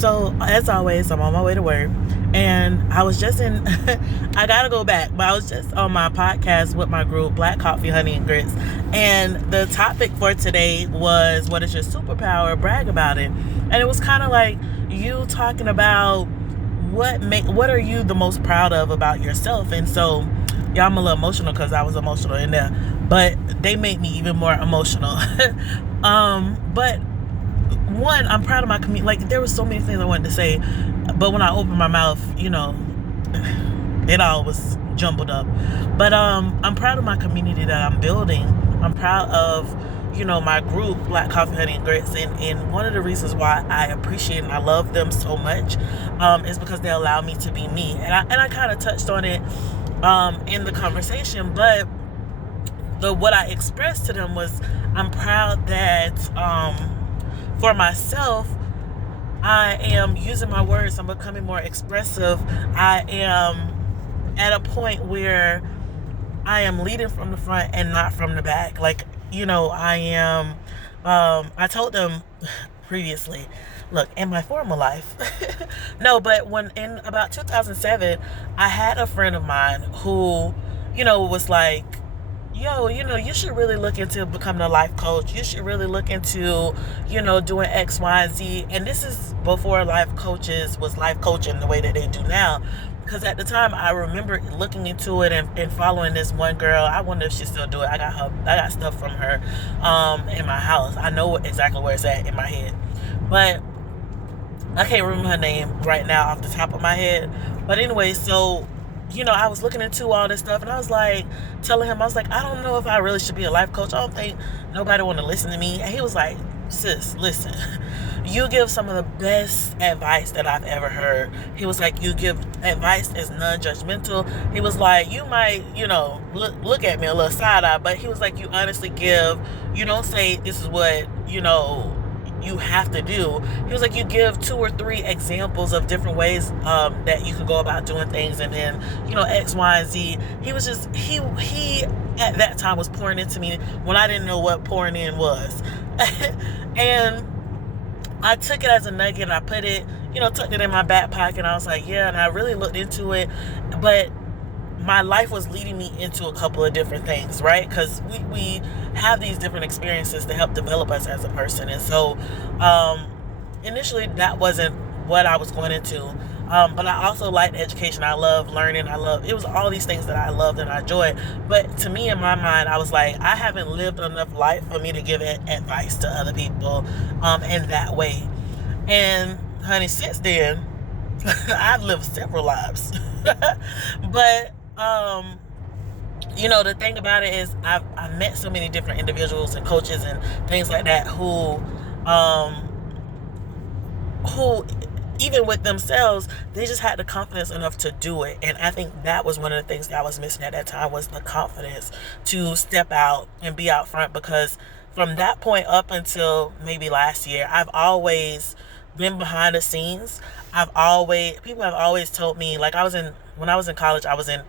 So, as always, I'm on my way to work, and I was just in, I gotta go back, but I was just on my podcast with my group, Black Coffee, Honey, and Grits, and the topic for today was, what is your superpower? Brag about it. And it was kind of like you talking about what are you the most proud of about yourself. And so, yeah, I'm a little emotional because I was emotional in there, but they made me even more emotional. But one, I'm proud of my community. Like, there were so many things I wanted to say, but when I opened my mouth, it all was jumbled up. But I'm proud of my community that I'm building. I'm proud of my group, Black Coffee, Honey, and Grits, and one of the reasons why I appreciate and I love them so much is because they allow me to be me. And I kind of touched on it in the conversation, but what I expressed to them was, I'm proud that for myself, I am using my words. I'm becoming more expressive. I am at a point where I am leading from the front and not from the back. Like, I am, I told them previously, look, in my former life, no, but when in about 2007, I had a friend of mine who, was like, yo, you should really look into becoming a life coach. You should really look into, doing X, Y, and Z. And this is before life coaches was life coaching the way that they do now. Because at the time, I remember looking into it and following this one girl. I wonder if she still do it. I got stuff from her in my house. I know exactly where it's at in my head. But I can't remember her name right now off the top of my head. But anyway, so I was looking into all this stuff, and I was like, telling him, I was like, I don't know if I really should be a life coach. I don't think nobody want to listen to me. And he was like, sis, listen, you give some of the best advice that I've ever heard. He was like, you give advice that's non-judgmental. He was like, you might, look at me a little side eye, but he was like, you honestly give, you don't say this is what, you have to do. He was like, you give 2 or 3 examples of different ways that you can go about doing things, and then X, Y, and Z. He was just he at that time was pouring into me when I didn't know what pouring in was. And I took it as a nugget, and I put it, tucked it in my back pocket, and I was like, yeah. And I really looked into it, but my life was leading me into a couple of different things, right? Because we have these different experiences to help develop us as a person. And so initially that wasn't what I was going into. But I also liked education. I love learning. It was all these things that I loved and I enjoyed. But to me, in my mind, I was like, I haven't lived enough life for me to give advice to other people in that way. And honey, since then, I've lived several lives. But the thing about it is, I've met so many different individuals and coaches and things like that who even with themselves, they just had the confidence enough to do it. And I think that was one of the things that I was missing at that time, was the confidence to step out and be out front. Because from that point up until maybe last year, I've always been behind the scenes. People have always told me, like, when I was in college, I was in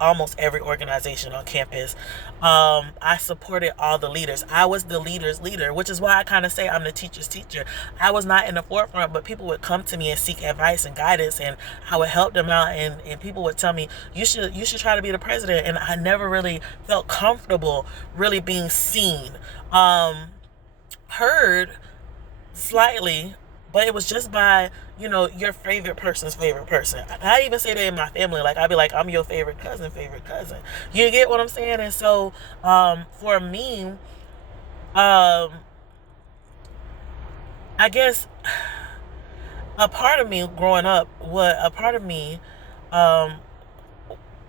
almost every organization on campus. I supported all the leaders. I was the leader's leader, which is why I kind of say I'm the teacher's teacher. I was not in the forefront, but people would come to me and seek advice and guidance, and I would help them out. And people would tell me, you should try to be the president. And I never really felt comfortable really being seen, heard slightly, but it was just by, your favorite person's favorite person. I even say that in my family. Like, I'd be like, I'm your favorite cousin. You get what I'm saying? And so, for me, I guess a part of me growing up,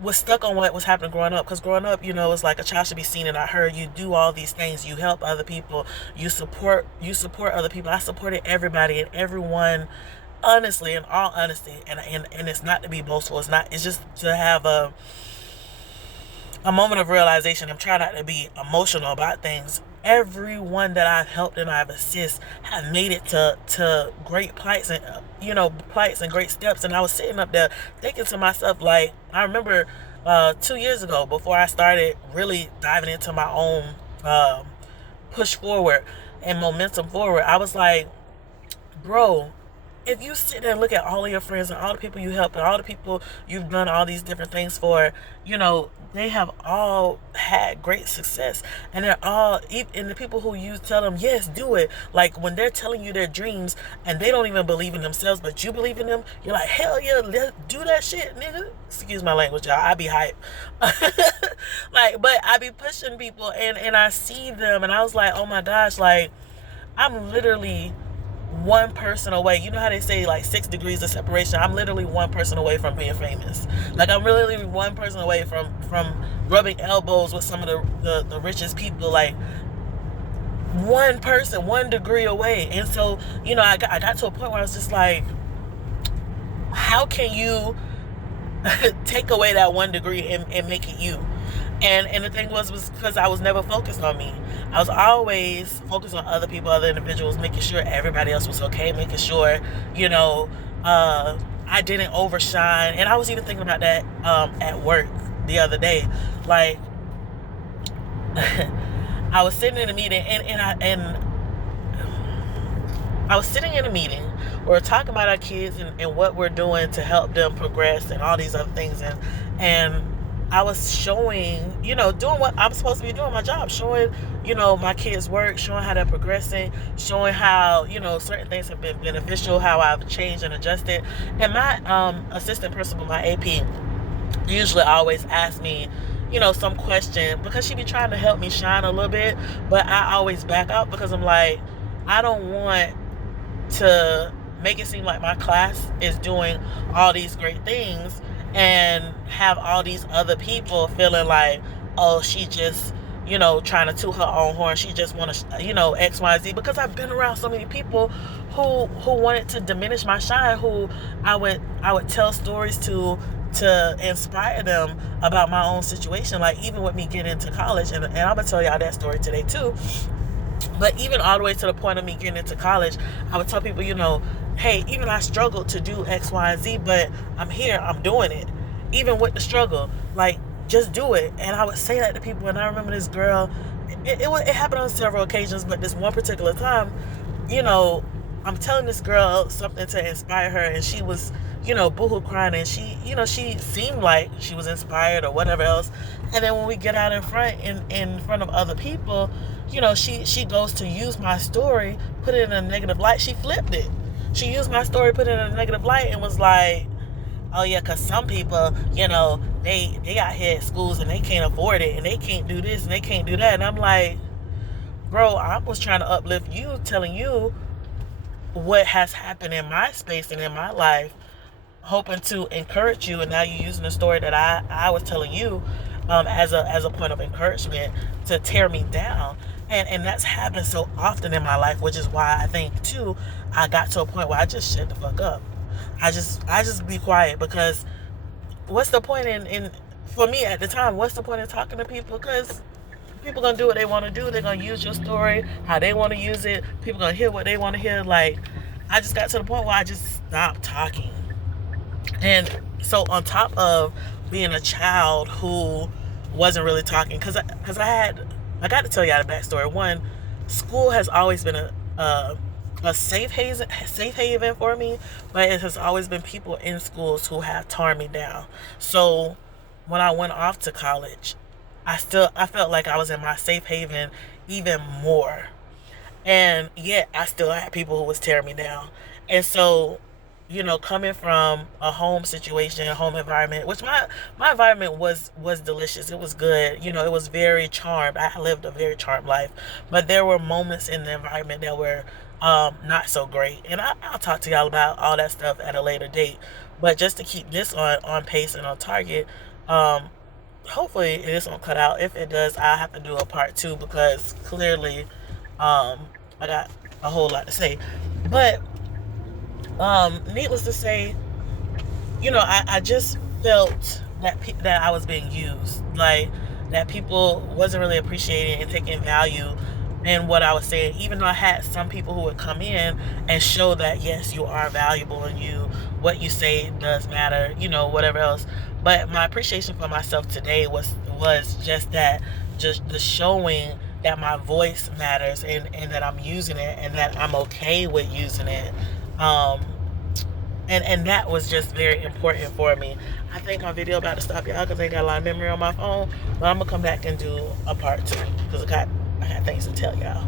was stuck on what was happening growing up. Because growing up, it's like a child should be seen and not heard. You do all these things. You help other people. You support other people. I supported everybody and everyone, honestly, in all honesty. And it's not to be boastful. It's just to have a moment of realization. I'm trying not to be emotional about things. Everyone that I've helped and I've assisted have made it to great plights and great steps. And I was sitting up there thinking to myself, like, I remember 2 years ago, before I started really diving into my own push forward and momentum forward, I was like, bro, if you sit there and look at all of your friends and all the people you help and all the people you've done all these different things for, they have all had great success, and they're all, and the people who you tell them, yes, do it, like when they're telling you their dreams and they don't even believe in themselves, but you believe in them, you're like, hell yeah, let's do that shit, nigga. Excuse my language, y'all. I be hype. Like, but I be pushing people, and I see them, and I was like, oh my gosh, like, I'm literally one person away. You know how they say like 6 degrees of separation? I'm literally one person away from being famous. Like, I'm literally one person away from rubbing elbows with some of the richest people. Like, one person, 1 degree away. And so, I got to a point where I was just like, how can you take away that 1 degree and make it you? And the thing was because I was never focused on me. I was always focused on other people, other individuals, making sure everybody else was okay, making sure, I didn't overshine. And I was even thinking about that at work the other day. Like, I was sitting in a meeting, and I was sitting in a meeting. We're talking about our kids and what we're doing to help them progress and all these other things. And I was showing, doing what I'm supposed to be doing, my job, showing, my kids' work, showing how they're progressing, showing how, certain things have been beneficial, how I've changed and adjusted. And my assistant principal, my AP, usually always asks me, some question, because she be trying to help me shine a little bit, but I always back out because I'm like, I don't want to make it seem like my class is doing all these great things and have all these other people feeling like, oh, she just, trying to toot her own horn. She just want to, X, Y, Z. Because I've been around so many people who wanted to diminish my shine, who I would tell stories to inspire them about my own situation. Like, even with me getting into college, and I'm gonna tell y'all that story today too. But even all the way to the point of me getting into college, I would tell people, hey, even I struggled to do X, Y, and Z, but I'm here, I'm doing it. Even with the struggle, like, just do it. And I would say that to people, and I remember this girl, it happened on several occasions, but this one particular time, I'm telling this girl something to inspire her, and she was, boohoo crying, and she, she seemed like she was inspired or whatever else. And then when we get out in front of other people, she goes to use my story, put it in a negative light. She flipped it. She used my story, put it in a negative light, and was like, oh yeah, because some people, they got here at schools and they can't afford it, and they can't do this and they can't do that. And I'm like, bro, I was trying to uplift you, telling you what has happened in my space and in my life, hoping to encourage you. And now you're using the story that I was telling you as a point of encouragement to tear me down. And that's happened so often in my life, which is why I think too, I got to a point where I just shut the fuck up. I just be quiet, because what's the point in for me at the time, what's the point in talking to people? Because people gonna do what they want to do. They're gonna use your story how they want to use it. People gonna hear what they want to hear. Like, I just got to the point where I just stopped talking. And so on top of being a child who wasn't really talking, because I got to tell y'all the backstory. One, school has always been a safe haven for me, but it has always been people in schools who have torn me down. So when I went off to college, I felt like I was in my safe haven even more, and yet I still had people who was tearing me down. And so, coming from a home situation, a home environment, which my environment was delicious. It was good. It was very charmed. I lived a very charmed life, but there were moments in the environment that were not so great. And I'll talk to y'all about all that stuff at a later date. But just to keep this on pace and on target, hopefully it is gonna cut out. If it does, I'll have to do a part 2, because clearly I got a whole lot to say. But needless to say, I just felt that I was being used, like that people wasn't really appreciating and taking value in what I was saying, even though I had some people who would come in and show that, yes, you are valuable and what you say does matter, whatever else. But my appreciation for myself today was just that, just the showing that my voice matters, and that I'm using it, and that I'm okay with using it. And that was just very important for me. I think my video about to stop, y'all, because I ain't got a lot of memory on my phone. But I'm gonna come back and do a part 2 because I got things to tell y'all.